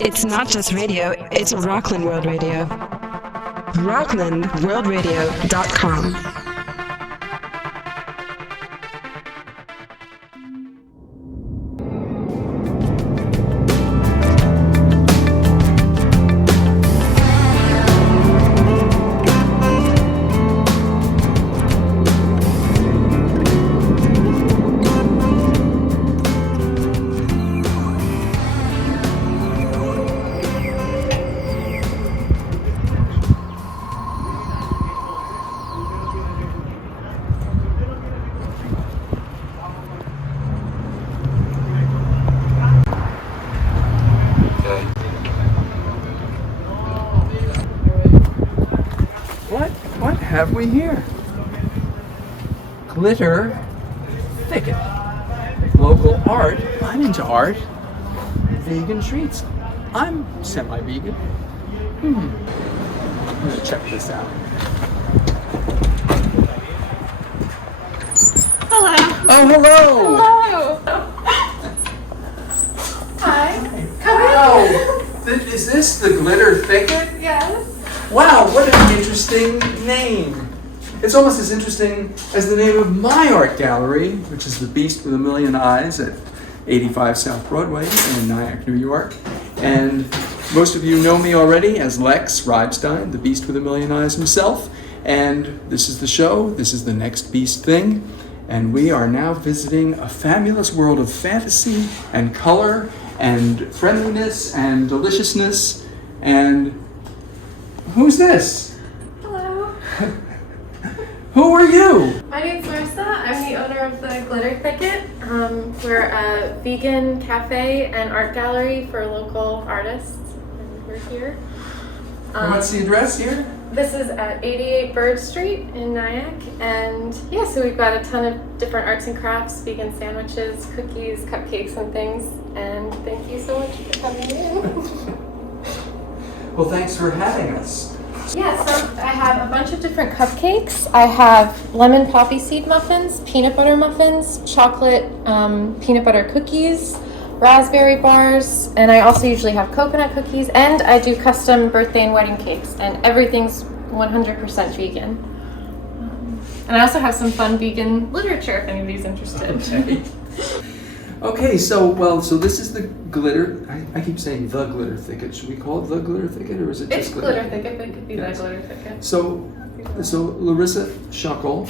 It's not just radio, it's Rockland World Radio. RocklandWorldRadio.com. What have we here? Glitter Thicket. Local art. I'm into art. Vegan treats. I'm semi-vegan. I'm gonna check this out. Hello. Oh, hello. Hello. Hi. Wow. Is this the Glitter Thicket? Yes. Wow, what an interesting name. It's almost as interesting as the name of my art gallery, which is The Beast with a Million Eyes at 85 South Broadway in Nyack, New York. And most of you know me already as Lex Reibestein, the Beast with a Million Eyes himself. And this is the show. This is the next Beast thing. And we are now visiting a fabulous world of fantasy and color and friendliness and deliciousness. And who's this? Hello. Who are you? My name's Larisa. I'm the owner of the Glitter Thicket. We're a vegan cafe and art gallery for local artists. And we're here. What's the address here? This is at 88 Burd Street in Nyack. And yeah, so we've got a ton of different arts and crafts, vegan sandwiches, cookies, cupcakes, and things. And thank you so much for coming in. Well, thanks for having us. Yeah, so I have a bunch of different cupcakes. I have lemon poppy seed muffins, peanut butter muffins, chocolate peanut butter cookies, raspberry bars, and I also usually have coconut cookies, and I do custom birthday and wedding cakes, and everything's 100% vegan. And I also have some fun vegan literature if anybody's interested. Okay, so this is the Glitter, I keep saying the Glitter Thicket. Should we call it the Glitter Thicket, or is it just It's Glitter Thicket, but it could be the Glitter Thicket. So Larisa Schuckle,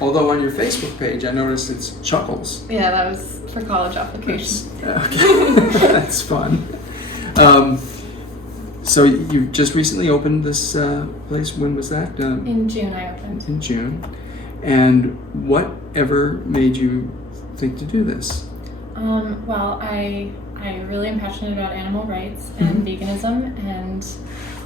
although on your Facebook page I noticed it's Chuckles. Yeah, that was for college application. Okay, that's fun. So you just recently opened this place. When was that? In June I opened. In June. And whatever made you think to do this? Well, I really am passionate about animal rights and veganism, and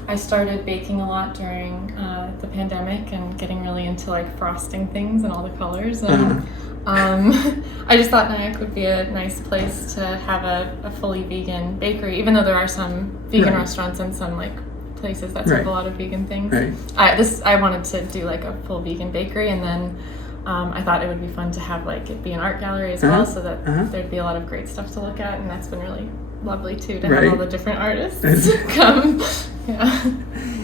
I started baking a lot during the pandemic and getting really into like frosting things and all the colors. And I just thought Nyack would be a nice place to have a fully vegan bakery, even though there are some vegan restaurants and some like places that serve a lot of vegan things. I wanted to do like a full vegan bakery, and then I thought it would be fun to have like it be an art gallery as well, so that there'd be a lot of great stuff to look at, and that's been really lovely too, to have all the different artists come. Yeah.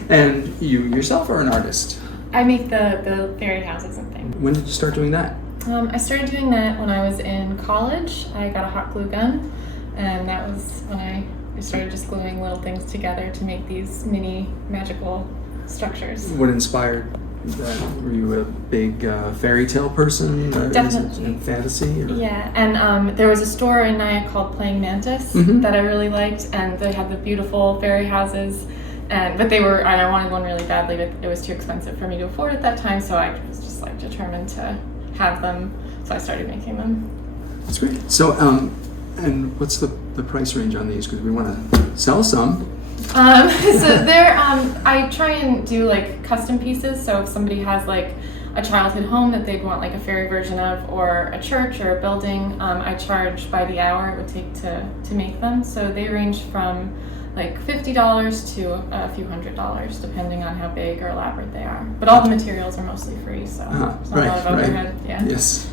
And you yourself are an artist. I make the fairy houses and things. When did you start doing that? I started doing that when I was in college. I got a hot glue gun, and that was when I started just gluing little things together to make these mini magical structures. What inspired that? Were you a big fairy tale person? Definitely. Fantasy? Or? Yeah, and there was a store in Nyack called Playing Mantis that I really liked, and they had the beautiful fairy houses. But I wanted one really badly, but it was too expensive for me to afford at that time, so I was just like determined to have them, so I started making them. That's great. So, and what's the price range on these? Because we want to sell some. So they're, I try and do like custom pieces, so if somebody has like a childhood home that they'd want like a fairy version of, or a church or a building, I charge by the hour it would take to make them. So they range from like $50 to a few $100s, depending on how big or elaborate they are. But all the materials are mostly free, so there's not a lot of overhead. Yeah. Yes.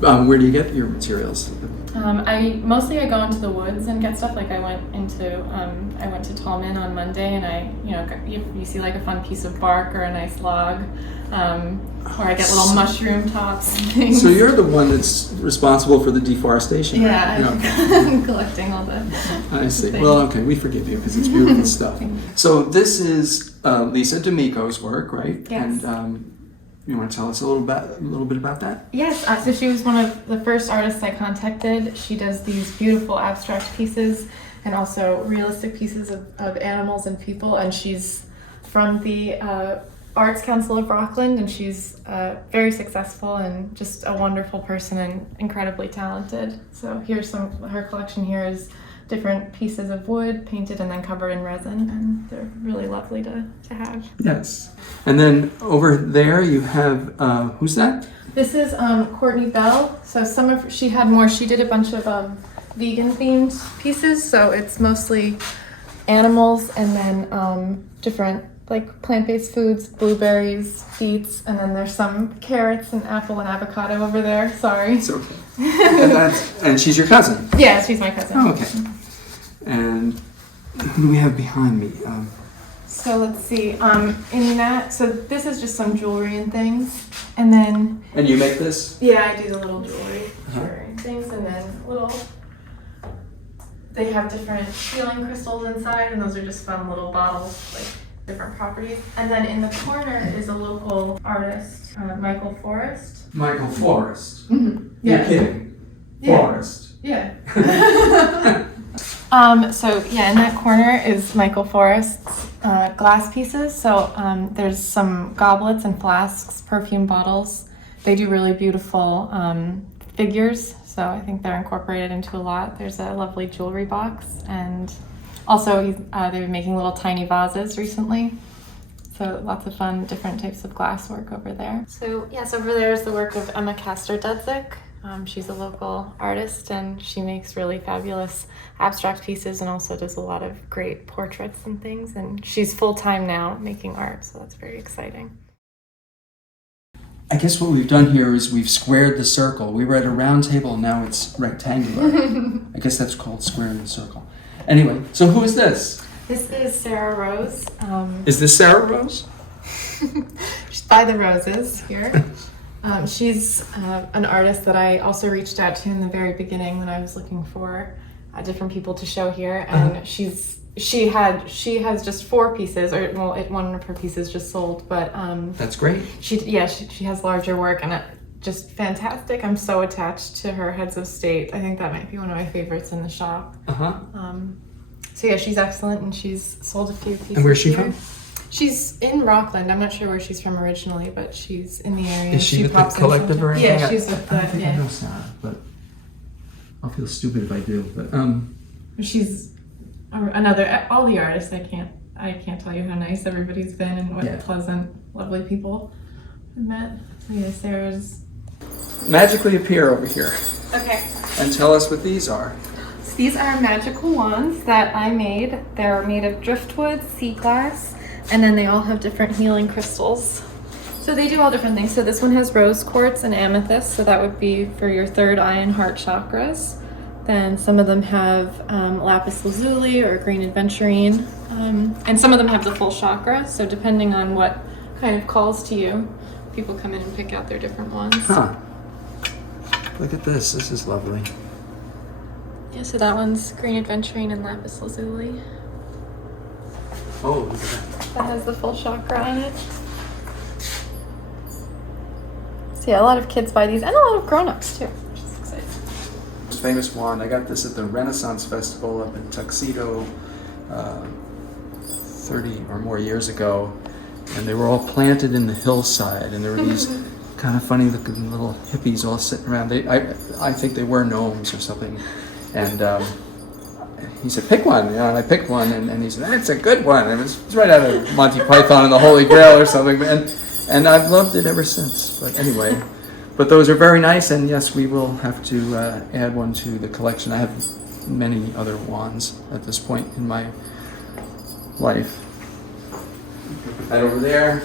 Where do you get your materials? I go into the woods and get stuff. Like I went to Tallman on Monday, and you see like a fun piece of bark or a nice log, or I get little mushroom tops and things. So you're the one that's responsible for the deforestation. Yeah, right? I'm collecting all the. I see. Well, okay, we forgive you because it's beautiful stuff. So this is Lisa D'Amico's work, right? Yes. And you want to tell us a little bit about that? Yes. So she was one of the first artists I contacted. She does these beautiful abstract pieces and also realistic pieces of animals and people. And she's from the Arts Council of Rockland, and she's very successful and just a wonderful person and incredibly talented. So here's her collection here is different pieces of wood painted and then covered in resin, and they're really lovely to have. Yes. And then over there you have, who's that? This is Courtney Bell. So she did a bunch of vegan themed pieces, so it's mostly animals and then different like plant-based foods, blueberries, beets, and then there's some carrots and apple and avocado over there. Sorry. It's okay. And she's your cousin? Yeah, she's my cousin. Oh, okay. And who do we have behind me? So let's see. In that, so this is just some jewelry and things, and then. And you make this? Yeah, I do the little jewelry and things, and then They have different healing crystals inside, and those are just fun little bottles, like different properties. And then in the corner is a local artist, Michael Forrest. Michael Forrest. Mm-hmm. Yeah. You're kidding. Yeah. Forrest. Yeah. So yeah, in that corner is Michael Forrest's glass pieces. So there's some goblets and flasks, perfume bottles. They do really beautiful figures. So I think they're incorporated into a lot. There's a lovely jewelry box, and also they're making little tiny vases recently. So lots of fun, different types of glass work over there. So yes, over there is the work of Emma Castor-Dudzik. She's a local artist, and she makes really fabulous abstract pieces and also does a lot of great portraits and things. And she's full-time now making art, so that's very exciting. I guess what we've done here is we've squared the circle. We were at a round table, now it's rectangular. I guess that's called squaring the circle. Anyway, so who is this? This is Sarah Rose. Is this Sarah Rose? She's by the roses here. She's an artist that I also reached out to in the very beginning when I was looking for different people to show here, and she has just 4 pieces, or one of her pieces just sold, but that's great. She has larger work, and just fantastic. I'm so attached to her heads of state. I think that might be one of my favorites in the shop. So yeah, she's excellent, and she's sold a few pieces. And where's she here. from? She's in Rockland. I'm not sure where she's from originally, but she's in the area. Is she with the collective or anything? Yeah, she's with the. I don't think I know Sarah, but I'll feel stupid if I do. But she's all the artists. I can't tell you how nice everybody's been and what pleasant, lovely people I've met. So yeah, Sarah's. Magically appear over here. Okay. And tell us what these are. So these are magical wands that I made. They're made of driftwood, sea glass, and then they all have different healing crystals. So they do all different things. So this one has rose quartz and amethyst, so that would be for your third eye and heart chakras. Then some of them have lapis lazuli or green aventurine, and some of them have the full chakra. So depending on what kind of calls to you, people come in and pick out their different ones. Look at this. This is lovely. Yeah, so that one's green aventurine and lapis lazuli. Oh, look at that. That has the full chakra on it. So yeah, a lot of kids buy these, and a lot of grown-ups too, which is exciting. Famous wand. I got this at the Renaissance Festival up in Tuxedo 30 or more years ago, and they were all planted in the hillside, and there were these kind of funny looking little hippies all sitting around. I think they were gnomes or something, and he said, pick one, and I picked one, and he said, that's a good one. It was right out of Monty Python and the Holy Grail or something, and I've loved it ever since. But anyway, but those are very nice, and yes, we will have to add one to the collection. I have many other wands at this point in my life. Put that over there.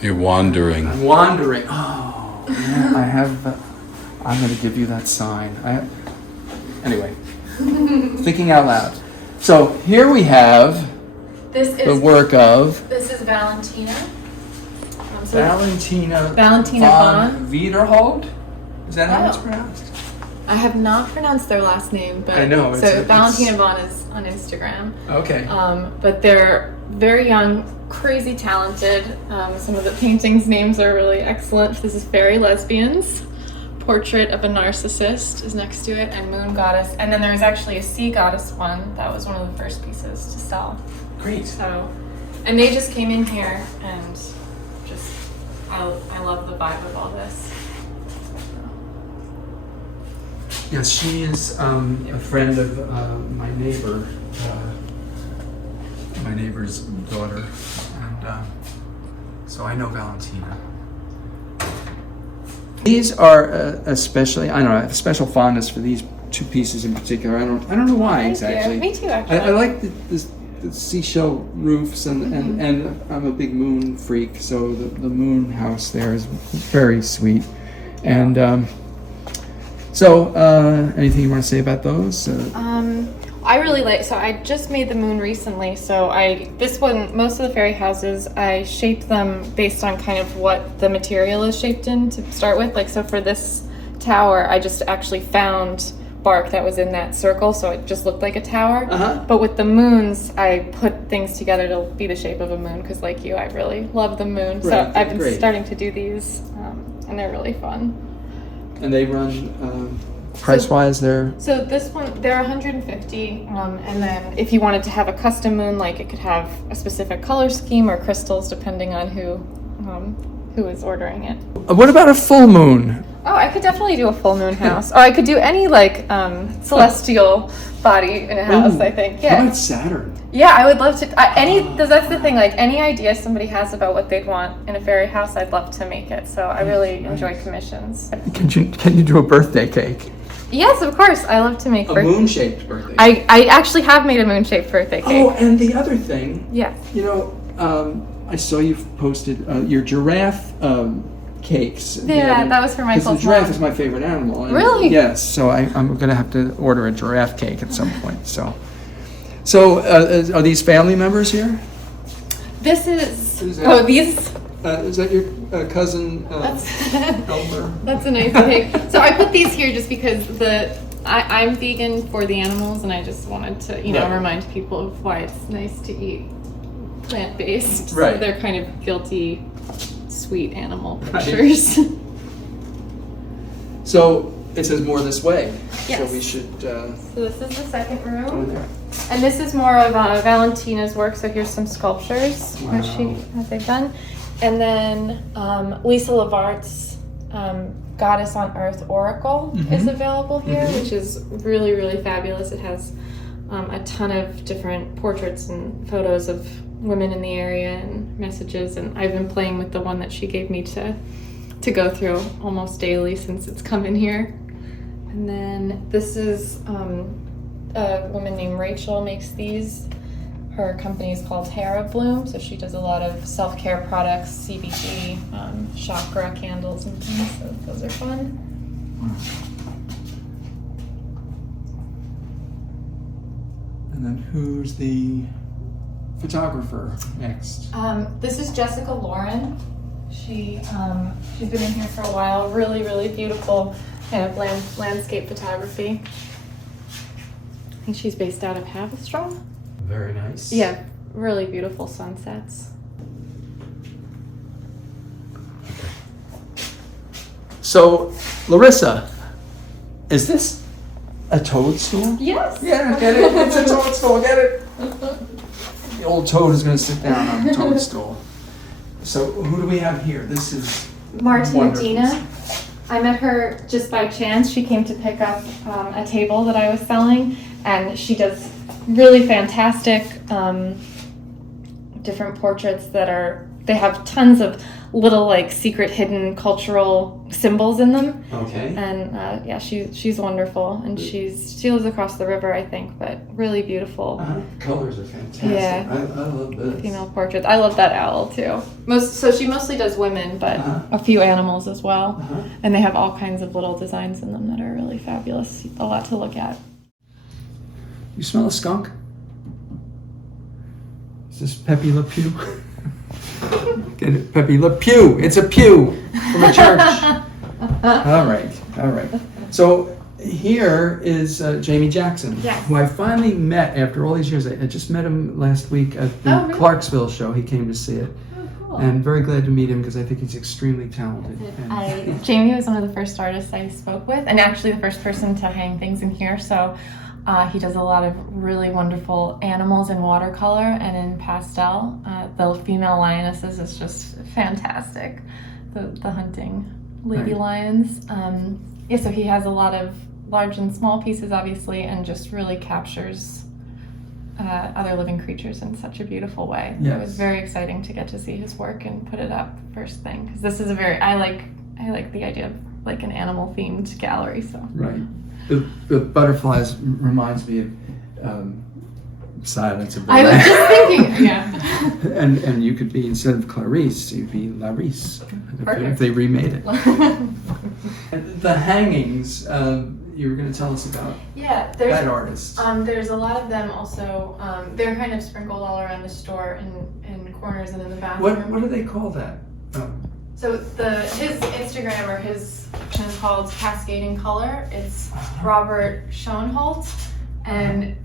You're wandering. I'm wandering. Oh, yeah, I have. I'm going to give you that sign. Anyway, thinking out loud. So here we have the work of This is Valentina. Valentina von Wiederhold. Is that how it's pronounced? I have not pronounced their last name, but I know. Valentina von is on Instagram. Okay. But they're very young, crazy talented. Some of the paintings' names are really excellent. This is Fairy Lesbians. Portrait of a Narcissist is next to it, and Moon Goddess. And then there's actually a Sea Goddess one. That was one of the first pieces to sell. Great. So, and they just came in here, and just, I love the vibe of all this. Yes, she is a friend of my neighbor, my neighbor's daughter, and so I know Valentina. These are especially, I don't know, I have a special fondness for these two pieces in particular. I don't know why exactly. Me too, actually. I like the seashell roofs, and I'm a big moon freak, so the moon house there is very sweet. And so, anything you want to say about those? I really like, so I just made the moon recently, so this one, most of the fairy houses, I shaped them based on kind of what the material is shaped in to start with. Like, so for this tower, I just actually found bark that was in that circle, so it just looked like a tower. But with the moons, I put things together to be the shape of a moon, because like you, I really love the moon. Right. So I've been starting to do these, and they're really fun. And they run, price-wise, So this one, they're $150, and then if you wanted to have a custom moon, like it could have a specific color scheme or crystals, depending on who is ordering it. What about a full moon? Oh, I could definitely do a full moon house. Or I could do any like celestial body in a house. I think. Yeah. How about Saturn? Yeah, I would love to. That's the thing. Like any idea somebody has about what they'd want in a fairy house, I'd love to make it. So I really enjoy commissions. Can you do a birthday cake? Yes, of course. I love to make a moon-shaped birthday cake. I actually have made a moon-shaped birthday cake. Oh, and the other thing. Yes. You know, I saw you posted your giraffe cakes. Yeah, that was for my the giraffe is my favorite animal. Really? Yes. So I'm going to have to order a giraffe cake at some point. So are these family members here? This is. These. Is that your cousin Elmer? That's a nice cake. So I put these here just because I'm vegan for the animals, and I just wanted to remind people of why it's nice to eat plant-based. Right. So they're kind of guilty, sweet animal pictures. Right. So it says more this way. Yes. So we should. So this is the second room. Go there. And this is more of Valentina's work. So here's some sculptures that they've done. And then Lisa Lavart's Goddess on Earth Oracle is available here, which is really, really fabulous. It has a ton of different portraits and photos of women in the area and messages. And I've been playing with the one that she gave me to go through almost daily since it's come in here. And then this is a woman named Rachel makes these. Her company is called Hera Bloom, so she does a lot of self-care products, CBD, chakra candles and things, so those are fun. And then who's the photographer next? This is Jessica Lauren. She's been in here for a while. Really, really beautiful kind of landscape photography. I think she's based out of Haverstraw. Very nice. Yeah, really beautiful sunsets. So, Larisa, is this a toadstool? Yes. Yeah, get it. It's a toadstool. Get it. The old toad is going to sit down on the toadstool. So, who do we have here? This is Martina. I met her just by chance. She came to pick up a table that I was selling, and she does really fantastic different portraits they have tons of little like secret hidden cultural symbols in them. Okay. And she's wonderful, and she lives across the river, I think, but really beautiful. Colors are fantastic. Yeah. I love this. Female portraits. I love that owl too. So she mostly does women, but a few animals as well. And they have all kinds of little designs in them that are really fabulous. A lot to look at. You smell a skunk? Is this Pepe Le Pew? Get it? Pepe Le Pew. It's a pew from a church. All right. So here is Jamie Jackson, Yes. who I finally met after all these years. I just met him last week at the Oh, really? Clarksville show. He came to see it. Oh, cool. And very glad to meet him because I think he's extremely talented. And Jamie was one of the first artists I spoke with, and actually the first person to hang things in here. So he does a lot of really wonderful animals in watercolor and in pastel. The female lionesses is just fantastic. The hunting lady Right. lions. So he has a lot of large and small pieces, obviously, and just really captures other living creatures in such a beautiful way. Yes. It was very exciting to get to see his work and put it up first thing, because this is a very I like the idea of like an animal themed gallery. So right. The butterflies reminds me of Silence of the I was Lambs. just thinking, yeah. And you could be, instead of Clarice, you'd be Larisa if Perfect. they remade it. And the hangings, you were going to tell us about Yeah, that artist. there's a lot of them also. They're kind of sprinkled all around the store in corners and in the bathroom. What do they call that? Oh. So his Instagram or his section is called Cascading Color. It's Robert Schoenholtz, and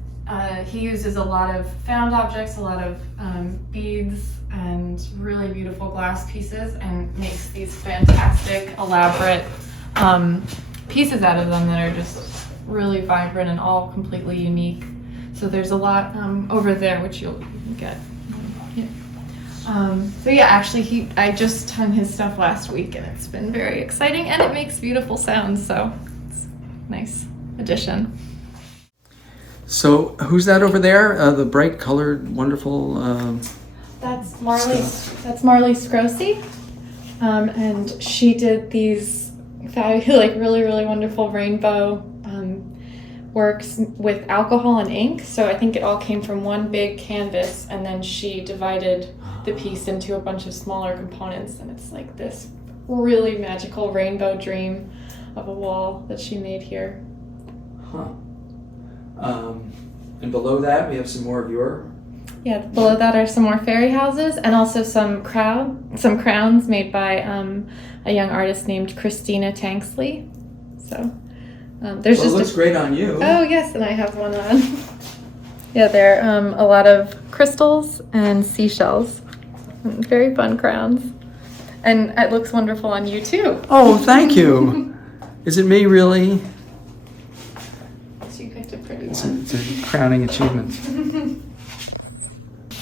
he uses a lot of found objects, a lot of beads, and really beautiful glass pieces, and makes these fantastic, elaborate pieces out of them that are just really vibrant and all completely unique. So there's a lot over there, which you'll get. So yeah, actually I just hung his stuff last week, and it's been very exciting, and it makes beautiful sounds, so it's a nice addition. So who's that over there? The bright colored, wonderful. That's Marley Scrossi, and she did these really, really wonderful rainbow works with alcohol and ink. So I think it all came from one big canvas, and then she divided the piece into a bunch of smaller components, and it's like this really magical rainbow dream of a wall that she made here. Huh. And below that, we have some more of your. Yeah, below that are some more fairy houses, and also some crowns made by a young artist named Christina Tanksley. So there's Well, it looks great on you. Oh yes, and I have one on. Yeah, they're a lot of crystals and seashells. Very fun crowns, and it looks wonderful on you too. Oh, thank you. Is it me, really? She picked a pretty It's one. a crowning achievement.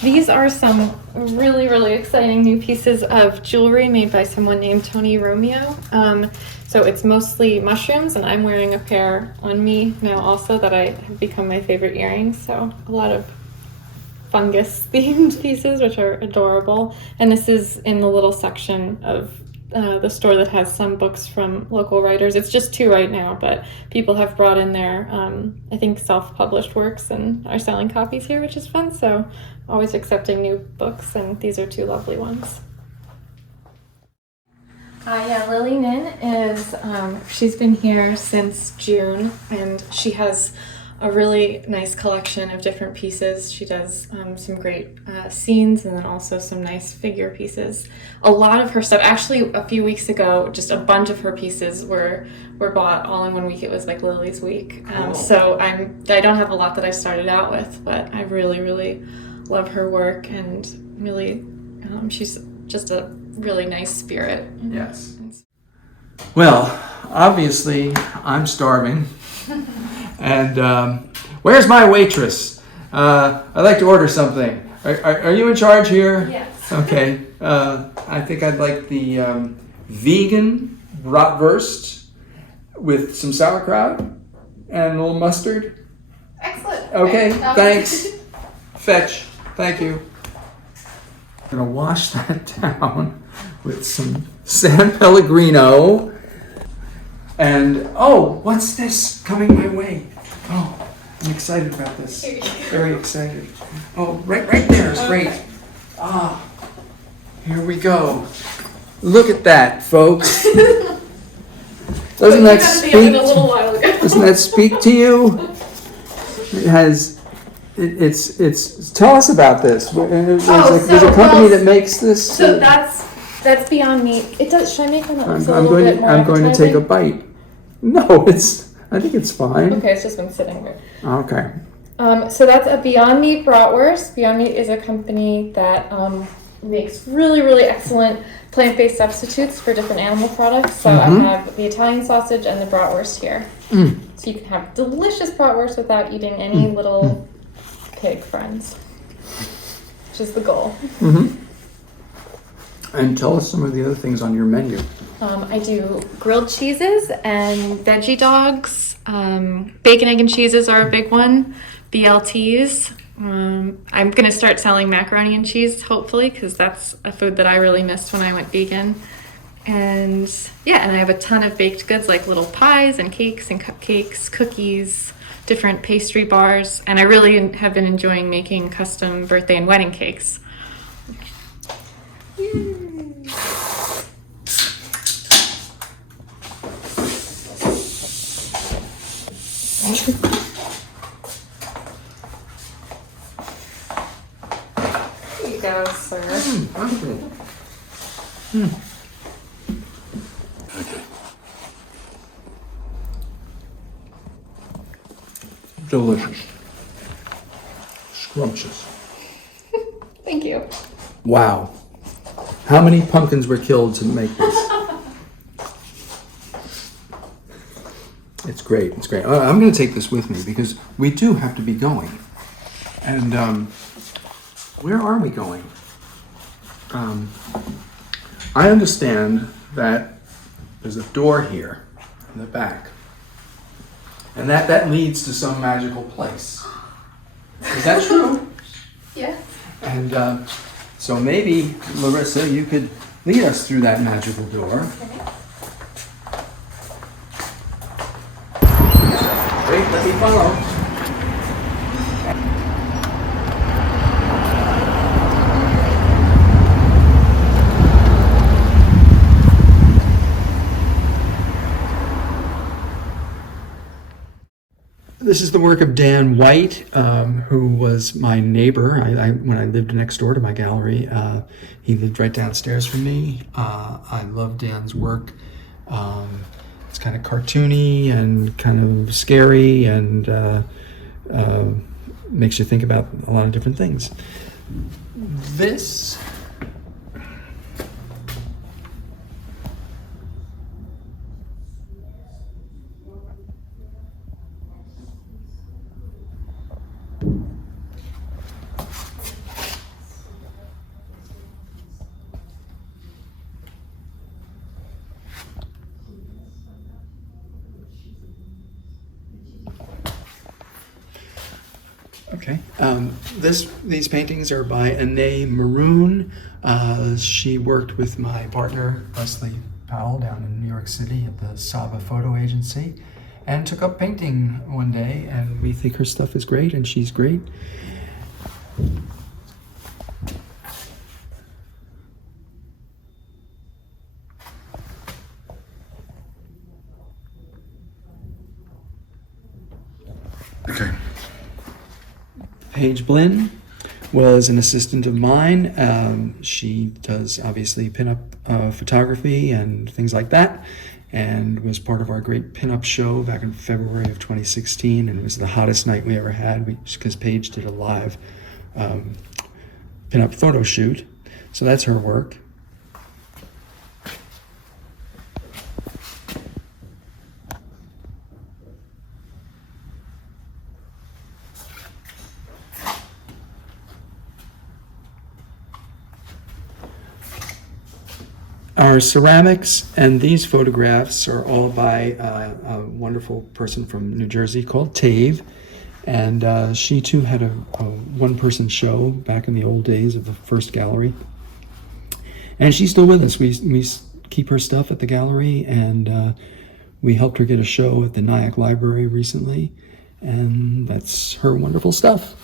These are some really, really exciting new pieces of jewelry made by someone named Tony Romeo. So it's mostly mushrooms, and I'm wearing a pair on me now also that I have become my favorite earrings. So a lot of fungus-themed pieces, which are adorable. And this is in the little section of the store that has some books from local writers. It's just 2 right now, but people have brought in their, I think, self-published works and are selling copies here, which is fun. So always accepting new books, and these are 2 lovely ones. Lily Nin is, she's been here since June, and she has a really nice collection of different pieces. She does some great scenes, and then also some nice figure pieces. A lot of her stuff, actually a few weeks ago, just a bunch of her pieces were bought all in one week. It was like Lily's week. Cool. So I don't have a lot that I started out with, but I really, really love her work, and really she's just a really nice spirit. Yes. Well, obviously, I'm starving. And where's my waitress? I'd like to order something. Are you in charge here? Yes. Okay. I think I'd like the vegan bratwurst with some sauerkraut and a little mustard. Excellent. Okay, thanks. Fetch. Thank you. I'm going to wash that down with some San Pellegrino. And, oh, what's this coming my way? Oh, I'm excited about this. Very excited. Oh, right there is great. Okay. Ah, here we go. Look at that, folks. Doesn't that speak? A little while ago. Doesn't that speak to you? It has It's. Tell us about this. There's so, a company that makes this. So that's Beyond Meat. It does. Should I make one that looks I'm going to take a bite. No, I think it's fine. Okay, it's just been sitting there. Okay. So that's a Beyond Meat bratwurst. Beyond Meat is a company that makes really, really excellent plant-based substitutes for different animal products. So I have the Italian sausage and the bratwurst here. So you can have delicious bratwurst without eating any little pig friends, which is the goal. And tell us some of the other things on your menu. I do grilled cheeses and veggie dogs. Bacon, egg, and cheeses are a big one. BLTs. I'm going to start selling macaroni and cheese, hopefully, because that's a food that I really missed when I went vegan. And and I have a ton of baked goods like little pies and cakes and cupcakes, cookies, different pastry bars. And I really have been enjoying making custom birthday and wedding cakes. Here you go, sir. Okay. Delicious. Scrumptious. Thank you. Wow. How many pumpkins were killed to make this? It's great. It's great. I'm going to take this with me because we do have to be going. And where are we going? I understand that there's a door here in the back. And that leads to some magical place. Is that true? Yeah. And so maybe, Larisa, you could lead us through that magical door. Okay. Great, let me follow. This is the work of Dan White, who was my neighbor. When I lived next door to my gallery, he lived right downstairs from me. I love Dan's work. It's kind of cartoony and kind of scary and makes you think about a lot of different things. This Okay. These paintings are by Elaine Maroon. She worked with my partner, Leslie Powell, down in New York City at the Saba Photo Agency, and took up painting one day, and we think her stuff is great, and she's great. Okay. Paige Blinn was an assistant of mine. She does obviously pinup photography and things like that, and was part of our great pinup show back in February of 2016, and it was the hottest night we ever had because Paige did a live pinup photo shoot. So that's her work. Our ceramics and these photographs are all by a wonderful person from New Jersey called Tave, and she too had a one-person show back in the old days of the first gallery, and she's still with us. We keep her stuff at the gallery, and we helped her get a show at the Nyack Library recently, and that's her wonderful stuff.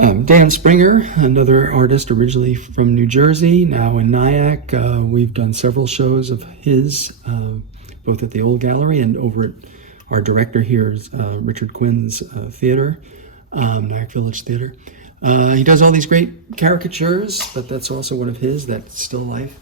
Dan Springer, another artist originally from New Jersey, now in Nyack. We've done several shows of his, both at the Old Gallery and over at our director here is Richard Quinn's theater, Nyack Village Theater. He does all these great caricatures, but that's also one of his, that still life.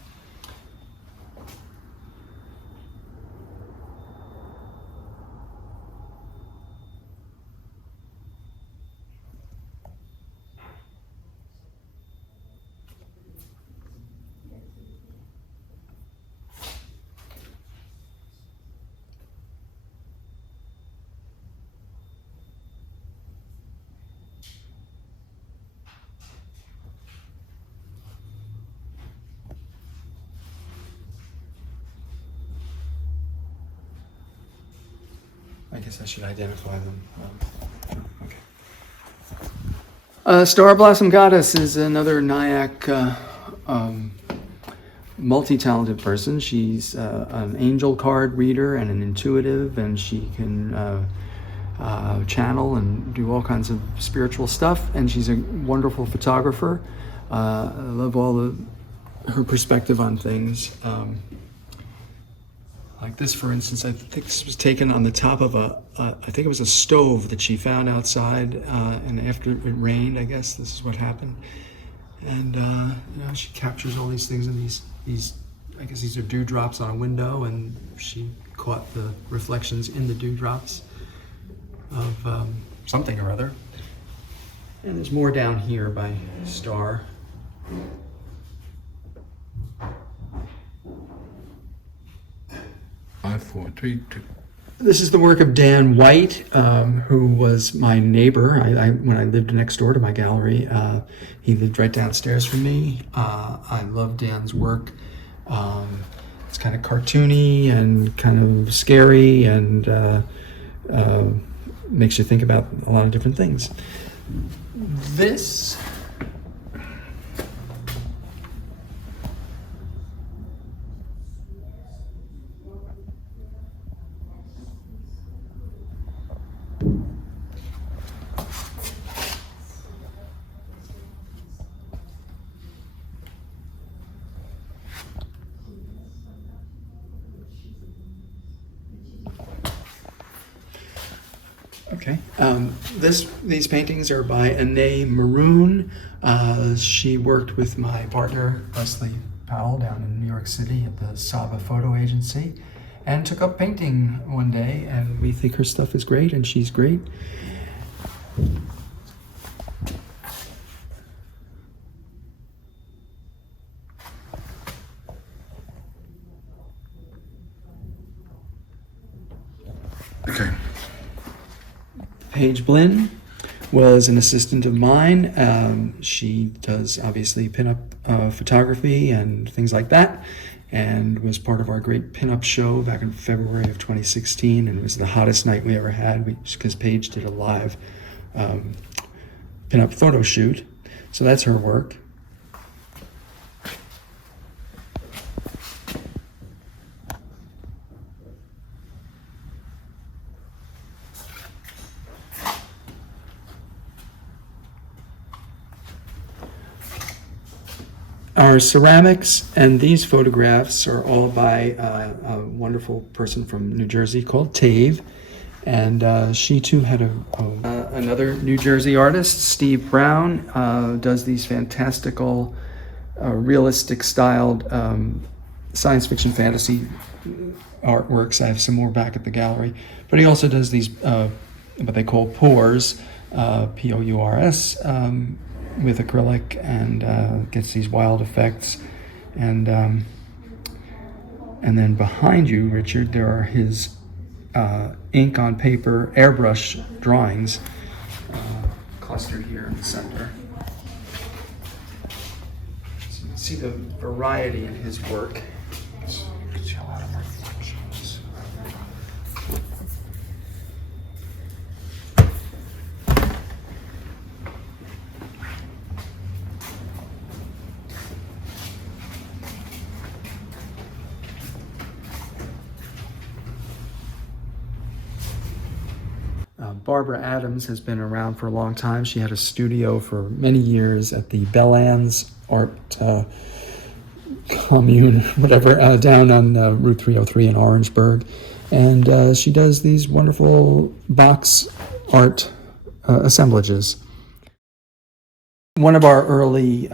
I guess I should identify them. Okay. Star Blossom Goddess is another Nyack multi-talented person. She's an angel card reader and an intuitive, and she can channel and do all kinds of spiritual stuff. And she's a wonderful photographer. I love her perspective on things. Like this, for instance, I think this was taken on the top of I think it was a stove that she found outside, and after it rained, I guess this is what happened. And she captures all these things in these. I guess these are dewdrops on a window, and she caught the reflections in the dewdrops of something or other. And there's more down here by Star. This is the work of Dan White, who was my neighbor. When I lived next door to my gallery, he lived right downstairs from me. I love Dan's work. It's kind of cartoony and kind of scary, and makes you think about a lot of different things. This These paintings are by Elaine Maroon. She worked with my partner, Leslie Powell, down in New York City at the Saba Photo Agency, and took up painting one day, and we think her stuff is great, and she's great. Okay. Paige Blinn was an assistant of mine. She does obviously pinup photography and things like that, and was part of our great pinup show back in February of 2016, and it was the hottest night we ever had because Paige did a live pinup photo shoot. So that's her work. Our ceramics and these photographs are all by a wonderful person from New Jersey called Tave, and she too had another New Jersey artist, Steve Brown, does these fantastical, realistic styled science fiction fantasy artworks. I have some more back at the gallery, but he also does these what they call pours, P-O-U-R-S, with acrylic, and gets these wild effects. And then behind you, Richard, there are his ink on paper airbrush drawings clustered here in the center. So you can see the variety in his work. You can see a lot of reflections. Barbara Adams has been around for a long time. She had a studio for many years at the Belllands Art Commune, whatever, down on Route 303 in Orangeburg. And she does these wonderful box art assemblages. One of our early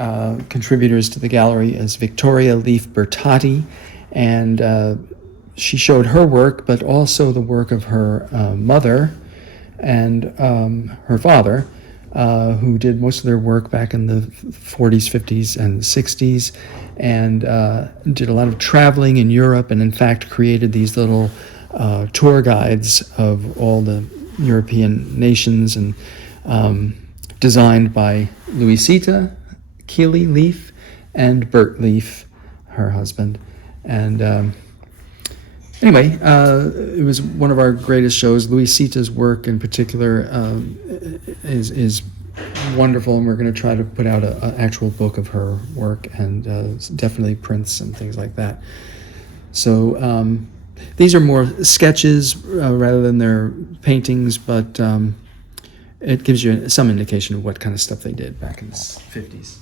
contributors to the gallery is Victoria Lief Bertotti, and she showed her work, but also the work of her mother and her father, who did most of their work back in the 40s, 50s, and 60s, and did a lot of traveling in Europe, and in fact created these little tour guides of all the European nations, and designed by Louisita Keeley Lief and Bert Lief, her husband. And anyway, it was one of our greatest shows. Louisita's work in particular is wonderful, and we're going to try to put out an actual book of her work, and definitely prints and things like that. So these are more sketches rather than their paintings, but it gives you some indication of what kind of stuff they did back in the 50s.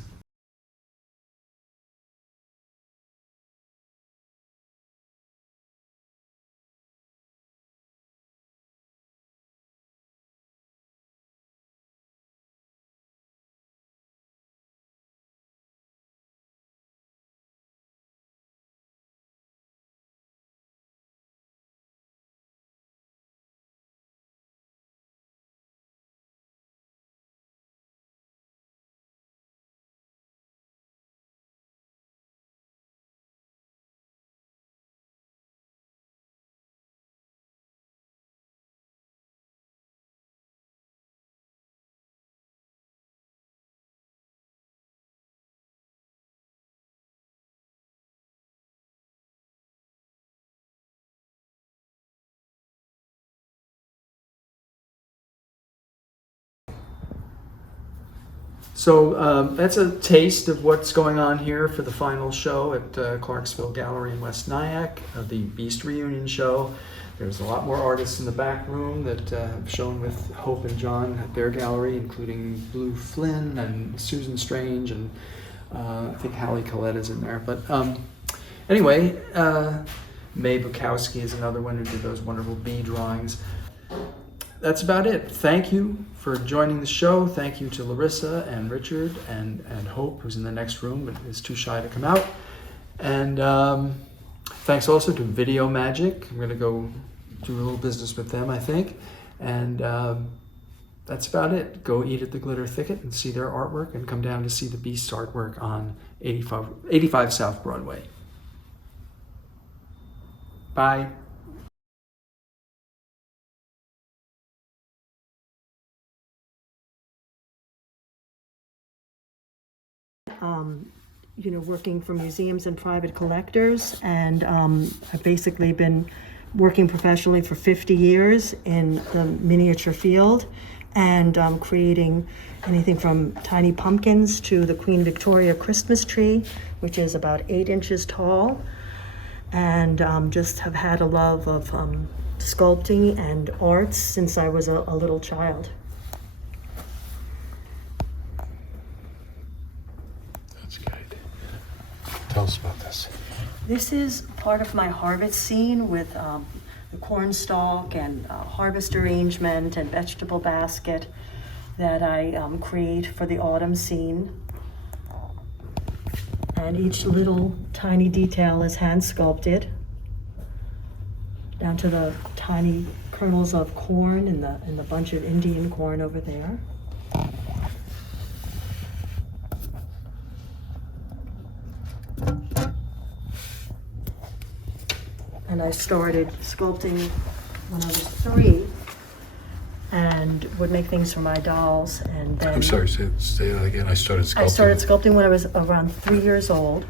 So that's a taste of what's going on here for the final show at Clarksville Gallery in West Nyack, the Beast Reunion show. There's a lot more artists in the back room that have shown with Hope and John at their gallery, including Blue Flynn and Susan Strange, and I think Hallie Collette is in there. But anyway, May Bukowski is another one who did those wonderful bee drawings. That's about it. Thank you for joining the show. Thank you to Larisa and Richard and Hope, who's in the next room but is too shy to come out. And thanks also to Video Magic. I'm going to go do a little business with them, I think. And that's about it. Go eat at the Glitter Thicket and see their artwork, and come down to see the Beast artwork on 85 South Broadway. Bye. Working for museums and private collectors, and I've basically been working professionally for 50 years in the miniature field, and creating anything from tiny pumpkins to the Queen Victoria Christmas tree, which is about 8 inches tall, and just have had a love of sculpting and arts since I was a little child. Tell us about this. This is part of my harvest scene with the corn stalk and harvest arrangement and vegetable basket that I create for the autumn scene. And each little tiny detail is hand sculpted, down to the tiny kernels of corn and the bunch of Indian corn over there. And I started sculpting when I was 3, and would make things for my dolls. And then I'm sorry, say that again. I started sculpting. I started sculpting when I was around 3 years old,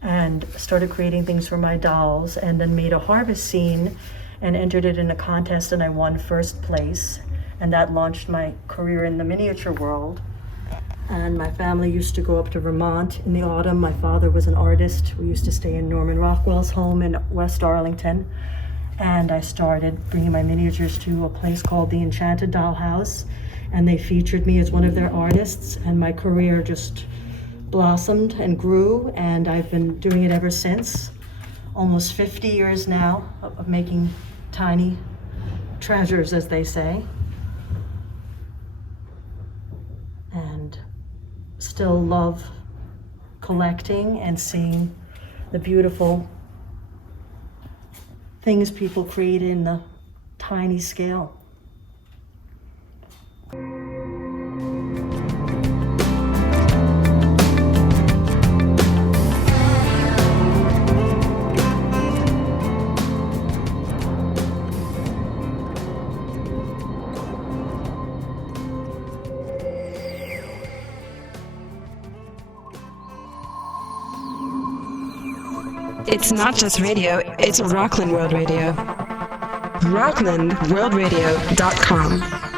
and started creating things for my dolls, and then made a harvest scene and entered it in a contest, and I won first place, and that launched my career in the miniature world. And my family used to go up to Vermont in the autumn. My father was an artist. We used to stay in Norman Rockwell's home in West Arlington. and I started bringing my miniatures to a place called the Enchanted Dollhouse, and they featured me as one of their artists, and my career just blossomed and grew, and I've been doing it ever since. Almost 50 years now of making tiny treasures, as they say, and still love collecting and seeing the beautiful things people create in the tiny scale. It's not just radio, it's Rockland World Radio. RocklandWorldRadio.com.